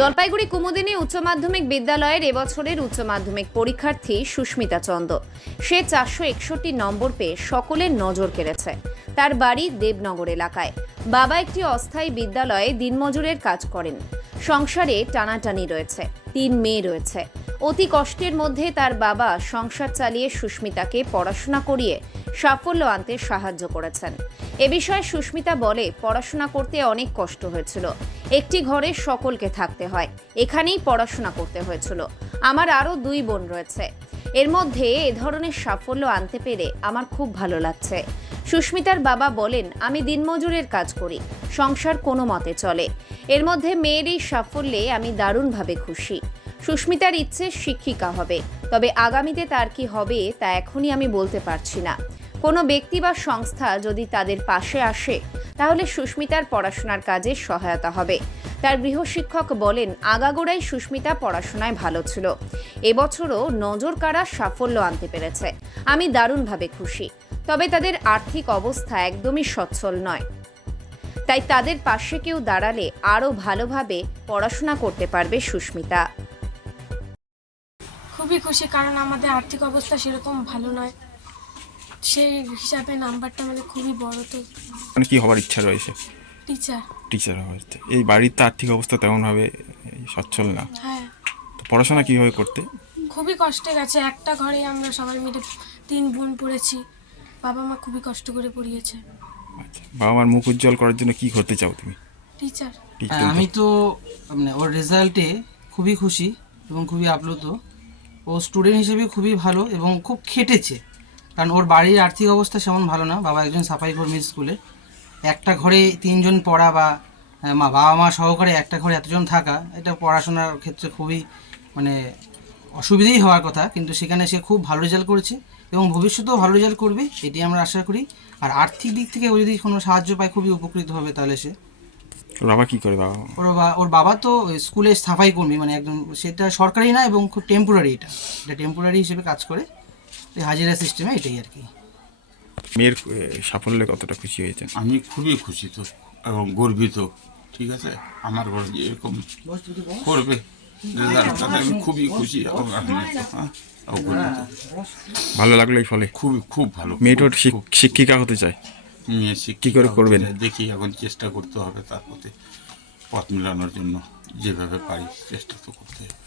জলপাইগুড়ি কুমুদিনী উচ্চ মাধ্যমিক বিদ্যালয়ের এবছরের উচ্চ মাধ্যমিক পরীক্ষার্থী সুস্মিতা চন্দ। সে চারশো একষট্টি নম্বর পেয়ে সকলের নজর কেড়েছে। তার বাড়ি দেবনগর এলাকায়। বাবা একটি অস্থায়ী বিদ্যালয়ে দিনমজুরের কাজ করেন। সংসারে টানাটানি রয়েছে। তিন মেয়ে রয়েছে। অতি কষ্টের মধ্যে তার বাবা সংসার চালিয়ে সুস্মিতাকে পড়াশোনা করিয়ে সাফল্য আনতে সাহায্য করেছেন। এ বিষয়ে সুস্মিতা বলে, পড়াশোনা করতে অনেক কষ্ট হয়েছিল। একটি ঘরে সকলকে থাকতে হয়। এখানেই পড়াশোনা করতে হয়েছিল। আমার আরও দুই বোন রয়েছে। এর মধ্যে এ ধরনের সাফল্য আনতে পেরে আমার খুব ভালো লাগছে। সুস্মিতার বাবা বলেন, আমি দিনমজুরের কাজ করি। সংসার কোনো মতে চলে। এর মধ্যে মেয়ের এই সাফল্যে আমি দারুণভাবে খুশি। সুস্মিতার ইচ্ছে শিক্ষিকা হবে। তবে আগামীতে তার কি হবে, তা এখনই আমি বলতে পারছি না। কোনো ব্যক্তি বা সংস্থা যদি তাদের পাশে আসে, তাহলে সুস্মিতার পড়াশোনার কাজে সহায়তা হবে। তার গৃহশিক্ষক বলেন, আগাগোড়াই সুস্মিতা পড়াশোনায় ভালো ছিল। এবছরও নজর কাড়া সাফল্য আনতে পেরেছে। আমি দারুণভাবে খুশি। তবে তাদের আর্থিক অবস্থা একদমই সচ্ছল নয়। তাই তাদের পাশে কেউ দাঁড়ালে আরও ভালোভাবে পড়াশোনা করতে পারবে সুস্মিতা। খুবই খুশি কারণ আমাদের আর্থিক অবস্থা সেরকম ভালো নয়। সেই হিসাবে নাম্বারটা মানে খুবই বড় তো। মানে কি হওয়ার ইচ্ছা রয়েছে? টিচার টিচার হওয়ার ইচ্ছা। এই বাড়ির তো আর্থিক অবস্থা তেমনভাবে এই, সচ্ছল না। হ্যাঁ। তো পড়াশোনা কীভাবে করতে? খুবই কষ্টে গেছে। একটা ঘরে আমরা সবাই মিলে তিন বোন পড়েছি। বাবা মা খুবই কষ্ট করে পড়িয়েছে। আচ্ছা বাবা মার মুখ উজ্জ্বল করার জন্য কি করতে চাও তুমি? টিচার টিচার হ্যাঁ, আমি তো মানে ওর রেজাল্টে খুবই খুশি এবং খুবই আপ্লুত। ও স্টুডেন্ট হিসেবে খুবই ভালো এবং খুব খেটেছে। কারণ ওর বাড়ির আর্থিক অবস্থা সেমন ভালো না, বাবা একজন সাফাই কর্মী স্কুলে। একটা ঘরে তিনজন পড়া বা মা, বাবা মা সহকারে একটা ঘরে এতজন থাকা, এটা পড়াশোনার ক্ষেত্রে খুবই মানে অসুবিধেই হওয়ার কথা। কিন্তু সেখানে সে খুব ভালো রেজাল্ট করেছে এবং ভবিষ্যতেও ভালো রেজাল্ট করবে, এটি আমরা আশা করি। আর আর্থিক দিক থেকে ও যদি কোনো সাহায্য পায়, খুবই উপকৃত হবে তাহলে সে। ওর বাবা কি করে বাবা? ওর বা ওর বাবা তো স্কুলে সাফাই কর্মী মানে একদম সেটা সরকারি না এবং খুব টেম্পোরারি এটা। এটা টেম্পোরারি হিসেবে কাজ করে। এই হাজিরা সিস্টেমে এটাই আর কি। মেয়ের সাফল্যে কতটা খুশি হয়েছেন আমি খুবই খুশি তো এবং গর্বিত ঠিক আছে? আমার ঘর এরকম করবে। তাতে আমি খুবই খুশি এবং আনন্দিত হ্যাঁ ভালো লাগল এই ফলে? খুবই খুব ভালো। শিক- শিক্ষিকা হতে চায়? কি করে করবেন? দেখি এখন চেষ্টা করতে হবে তার প্রতি পথ মেলানোর জন্য যেভাবে পারি চেষ্টা তো করতে হবে